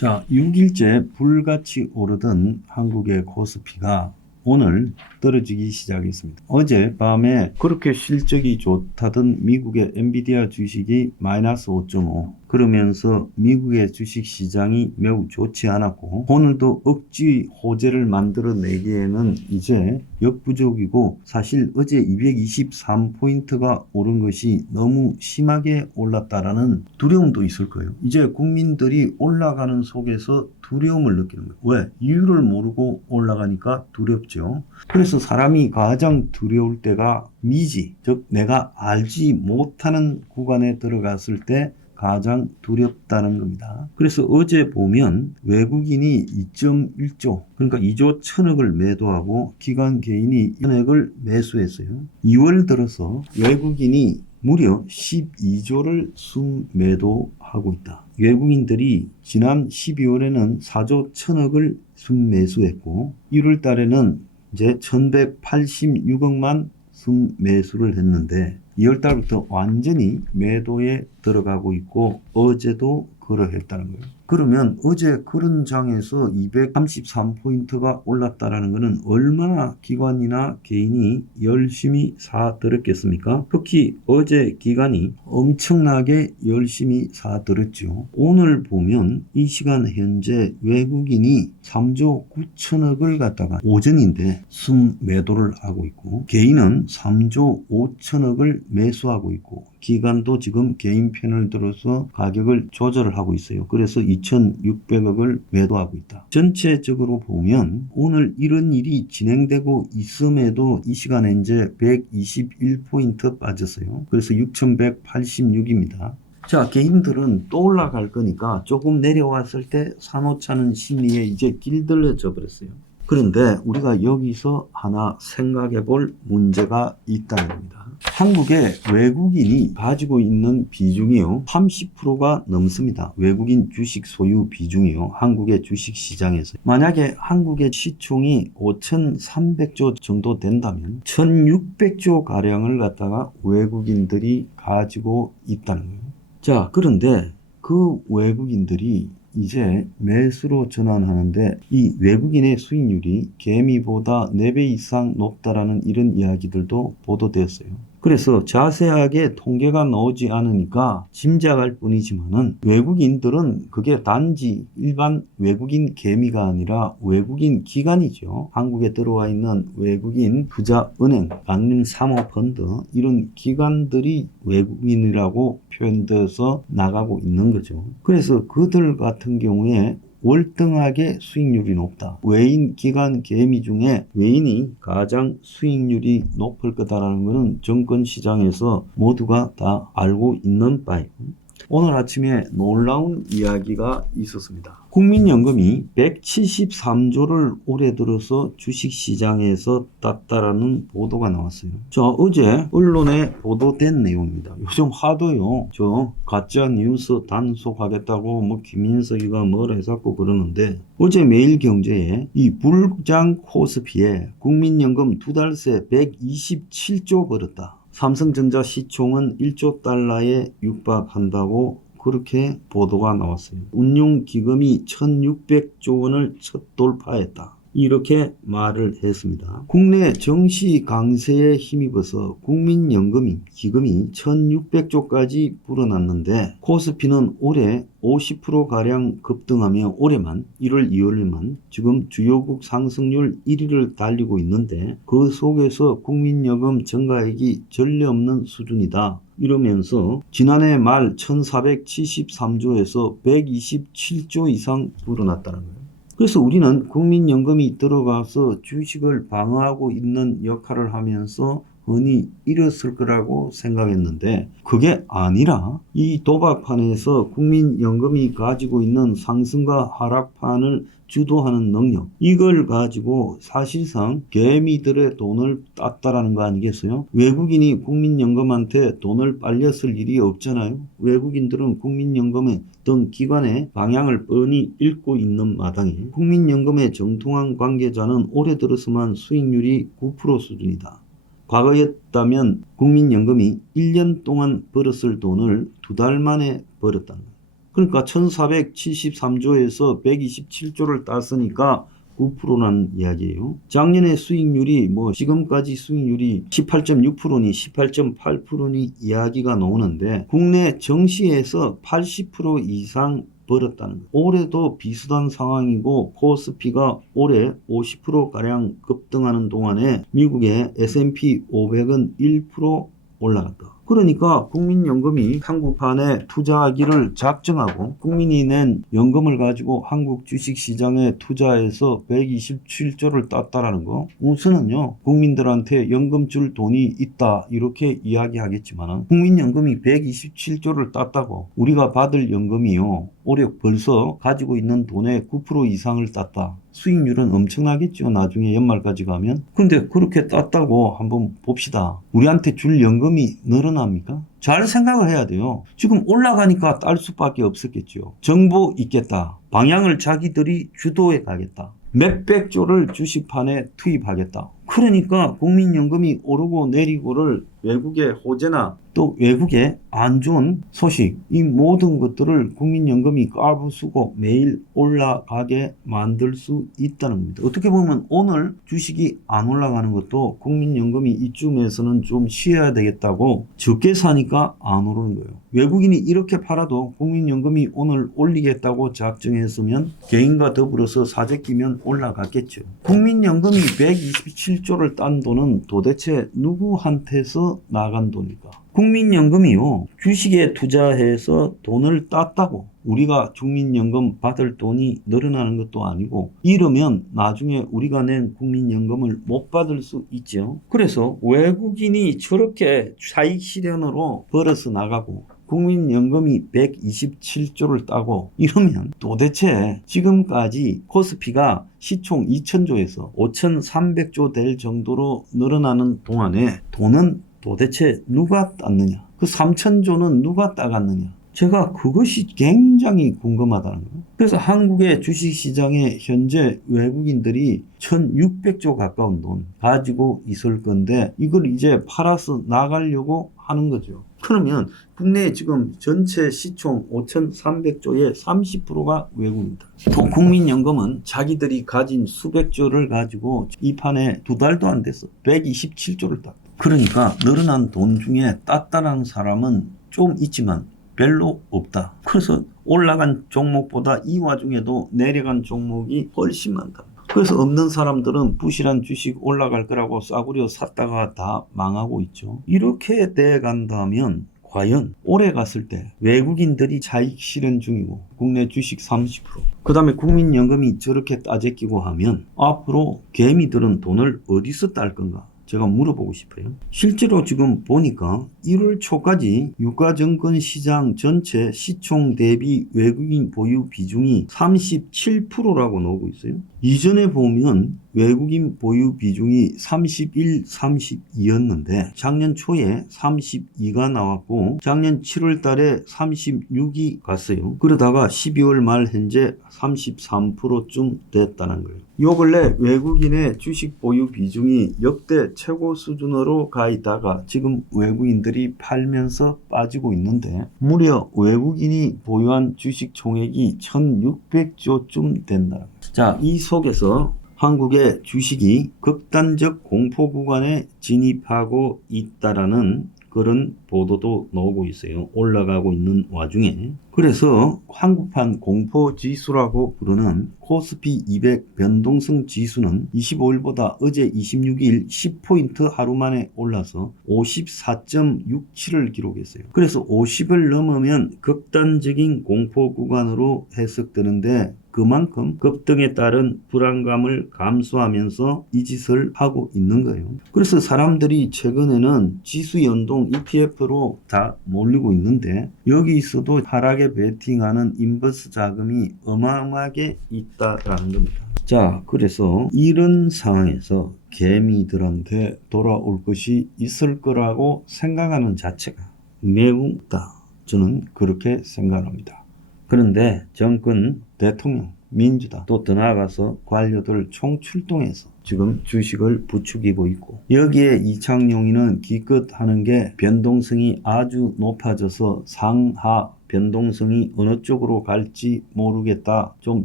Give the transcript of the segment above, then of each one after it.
자, 6일째 불같이 오르던 한국의 코스피가 오늘 떨어지기 시작했습니다. 어젯밤에 그렇게 실적이 좋다던 미국의 엔비디아 주식이 마이너스 5.5 그러면서 미국의 주식시장이 매우 좋지 않았고, 오늘도 억지 호재를 만들어내기에는 이제 역부족이고, 사실 어제 223포인트가 오른 것이 너무 심하게 올랐다라는 두려움도 있을 거예요. 이제 국민들이 올라가는 속에서 두려움을 느끼는 거예요. 왜? 이유를 모르고 올라가니까 두렵죠. 그래서 사람이 가장 두려울 때가 미지, 즉 내가 알지 못하는 구간에 들어갔을 때 가장 두렵다는 겁니다. 그래서 어제 보면 외국인이 2.1조, 그러니까 2조 1000억을 매도하고 기관 개인이 연액을 매수했어요. 2월 들어서 외국인이 무려 12조를 순매도하고 있다. 외국인들이 지난 12월에는 4조 1000억을 순매수했고 1월 달에는 이제 1186억만 순매수를 했는데 2월 달부터 완전히 매도에 들어가고 있고 어제도 그러했다는 거예요. 그러면 어제 그런 장에서 233포인트가 올랐다라는 것은 얼마나 기관이나 개인이 열심히 사들었겠습니까? 특히 어제 기관이 엄청나게 열심히 사들었죠. 오늘 보면 이 시간 현재 외국인이 3조 9천억을 갖다가 오전인데 순매도를 하고 있고 개인은 3조 5천억을 매수하고 있고 기관도 지금 개인 편을 들어서 가격을 조절을 하고 있어요. 그래서 2,600억을 매도하고 있다. 전체적으로 보면 오늘 이런 일이 진행되고 있음에도 이 시간에 이제 121포인트 빠졌어요. 그래서 6,186입니다. 자, 개인들은 또 올라갈 거니까 조금 내려왔을 때 사놓자는 심리에 이제 길들여져 버렸어요. 그런데 우리가 여기서 하나 생각해 볼 문제가 있다는 겁니다. 한국의 외국인이 가지고 있는 비중이요 30%가 넘습니다. 외국인 주식 소유 비중이요 한국의 주식 시장에서. 만약에 한국의 시총이 5,300조 정도 된다면 1,600조 가량을 갖다가 외국인들이 가지고 있다는 거예요. 자, 그런데 그 외국인들이 이제 매수로 전환하는데 이 외국인의 수익률이 개미보다 4배 이상 높다라는 이런 이야기들도 보도되었어요. 그래서 자세하게 통계가 나오지 않으니까 짐작할 뿐이지만은 외국인들은 그게 단지 일반 외국인 개미가 아니라 외국인 기관이죠. 한국에 들어와 있는 외국인 투자은행, 아니면 사모펀드 이런 기관들이 외국인이라고 표현돼서 나가고 있는 거죠. 그래서 그들 같은 경우에 월등하게 수익률이 높다. 외인 기관 개미 중에 외인이 가장 수익률이 높을 거다라는 것은 증권시장에서 모두가 다 알고 있는 바이고 오늘 아침에 놀라운 이야기가 있었습니다. 국민연금이 173조를 올해 들어서 주식시장에서 땄다라는 보도가 나왔어요. 자, 어제 언론에 보도된 내용입니다. 요즘 하도요, 저 가짜 뉴스 단속하겠다고 뭐 김인석이가 뭘 해갖고 그러는데 어제 매일경제에 이 불장 코스피에 국민연금 2달 새 127조 벌었다. 삼성전자 시총은 1조 달러에 육박한다고 그렇게 보도가 나왔어요. 운용기금이 1,600조 원을 첫 돌파했다. 이렇게 말을 했습니다. 국내 정시 강세에 힘입어서 국민연금이 기금이 1,600조까지 불어났는데 코스피는 올해 50%가량 급등하며 올해만 1월 2월에만 지금 주요국 상승률 1위를 달리고 있는데 그 속에서 국민연금 증가액이 전례 없는 수준이다. 이러면서 지난해 말 1,473조에서 127조 이상 불어났다는 거예요. 그래서 우리는 국민연금이 들어가서 주식을 방어하고 있는 역할을 하면서 흔히 잃었을 거라고 생각했는데 그게 아니라 이 도박판에서 국민연금이 가지고 있는 상승과 하락판을 주도하는 능력 이걸 가지고 사실상 개미들의 돈을 땄다라는 거 아니겠어요? 외국인이 국민연금한테 돈을 빨렸을 일이 없잖아요. 외국인들은 국민연금의 등 기관의 방향을 뻔히 읽고 있는 마당에 국민연금의 정통한 관계자는 올해 들어서만 수익률이 9% 수준이다. 과거였다면 국민연금이 1년 동안 벌었을 돈을 2달 만에 벌었다는 거예요. 그러니까 1473조에서 127조를 땄으니까 9%라는 이야기예요. 작년에 수익률이 지금까지 수익률이 18.6%니 18.8%니 이야기가 나오는데 국내 정시에서 80% 이상 벌었다는 거예요. 올해도 비슷한 상황이고 코스피가 올해 50%가량 급등하는 동안에 미국의 S&P 500은 1% 올라갔다. 그러니까 국민연금이 한국판에 투자하기를 작정하고 국민이 낸 연금을 가지고 한국 주식시장에 투자해서 127조를 땄다라는 거. 우선은요, 국민들한테 연금 줄 돈이 있다 이렇게 이야기하겠지만 국민연금이 127조를 땄다고 우리가 받을 연금이요, 올해 벌써 가지고 있는 돈의 9% 이상을 땄다. 수익률은 엄청나겠죠. 나중에 연말까지 가면. 근데 그렇게 땄다고 한번 봅시다. 우리한테 줄 연금이 늘어납니까? 잘 생각을 해야 돼요. 지금 올라가니까 딸 수밖에 없었겠죠. 정보 있겠다. 방향을 자기들이 주도해 가겠다. 몇백 조를 주식판에 투입하겠다. 그러니까 국민연금이 오르고 내리고를 외국의 호재나 또 외국의 안 좋은 소식, 이 모든 것들을 국민연금이 까부수고 매일 올라가게 만들 수 있다는 겁니다. 어떻게 보면 오늘 주식이 안 올라가는 것도 국민연금이 이쯤에서는 좀 쉬어야 되겠다고 적게 사니까 안 오르는 거예요. 외국인이 이렇게 팔아도 국민연금이 오늘 올리겠다고 작정했으면 개인과 더불어서 사재 끼면 올라갔겠죠. 국민연금이 127조를 딴 돈은 도대체 누구한테서 나간 돈일까? 국민연금이요, 주식에 투자해서 돈을 땄다고 우리가 국민연금 받을 돈이 늘어나는 것도 아니고, 이러면 나중에 우리가 낸 국민연금을 못 받을 수 있죠. 그래서 외국인이 저렇게 차익 실현으로 벌어서 나가고 국민연금이 127조를 따고 이러면 도대체 지금까지 코스피가 시총 2000조에서 5300조 될 정도로 늘어나는 동안에 돈은 도대체 누가 땄느냐? 그 3000조는 누가 따갔느냐? 제가 그것이 굉장히 궁금하다는 거예요. 그래서 한국의 주식시장에 현재 외국인들이 1600조 가까운 돈 가지고 있을 건데 이걸 이제 팔아서 나가려고 하는 거죠. 그러면 국내 지금 전체 시총 5300조의 30%가 외국입니다. 또 국민연금은 자기들이 가진 수백조를 가지고 이 판에 두 달도 안 됐어. 127조를 땄다. 그러니까 늘어난 돈 중에 땄다는 사람은 좀 있지만 별로 없다. 그래서 올라간 종목보다 이 와중에도 내려간 종목이 훨씬 많다. 그래서 없는 사람들은 부실한 주식 올라갈 거라고 싸구려 샀다가 다 망하고 있죠. 이렇게 돼 간다면 과연 올해 갔을 때 외국인들이 차익 실현 중이고 국내 주식 30%, 그 다음에 국민연금이 저렇게 따제끼고 하면 앞으로 개미들은 돈을 어디서 딸 건가? 제가 물어보고 싶어요. 실제로 지금 보니까 1월 초까지 유가증권 시장 전체 시총 대비 외국인 보유 비중이 37%라고 나오고 있어요. 이전에 보면 외국인 보유 비중이 31, 32였는데 작년 초에 32가 나왔고 작년 7월 달에 36이 갔어요. 그러다가 12월 말 현재 33%쯤 됐다는 거예요. 요 근래 외국인의 주식 보유 비중이 역대 최고 수준으로 가 있다가 지금 외국인들이 팔면서 빠지고 있는데 무려 외국인이 보유한 주식 총액이 1600조쯤 된다. 자, 이 속에서 한국의 주식이 극단적 공포 구간에 진입하고 있다라는 그런 보도도 나오고 있어요. 올라가고 있는 와중에. 그래서 한국판 공포지수라고 부르는 코스피 200 변동성 지수는 25일보다 어제 26일 10포인트 하루 만에 올라서 54.67을 기록했어요. 그래서 50을 넘으면 극단적인 공포 구간으로 해석되는데 그만큼 급등에 따른 불안감을 감수하면서 이 짓을 하고 있는 거예요. 그래서 사람들이 최근에는 지수 연동 ETF로 다 몰리고 있는데 여기서도 하락에 베팅하는 인버스 자금이 어마어마하게 있다라는 겁니다. 자, 그래서 이런 상황에서 개미들한테 돌아올 것이 있을 거라고 생각하는 자체가 매우 없다. 저는 그렇게 생각합니다. 그런데 정권 대통령 민주당 또 더 나아가서 관료들 총출동해서 지금 주식을 부추기고 있고, 여기에 이창용이는 기껏 하는 게 변동성이 아주 높아져서 상하 변동성이 어느 쪽으로 갈지 모르겠다, 좀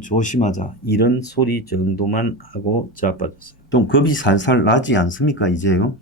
조심하자, 이런 소리 정도만 하고 자빠졌어요. 좀 겁이 살살 나지 않습니까 이제요?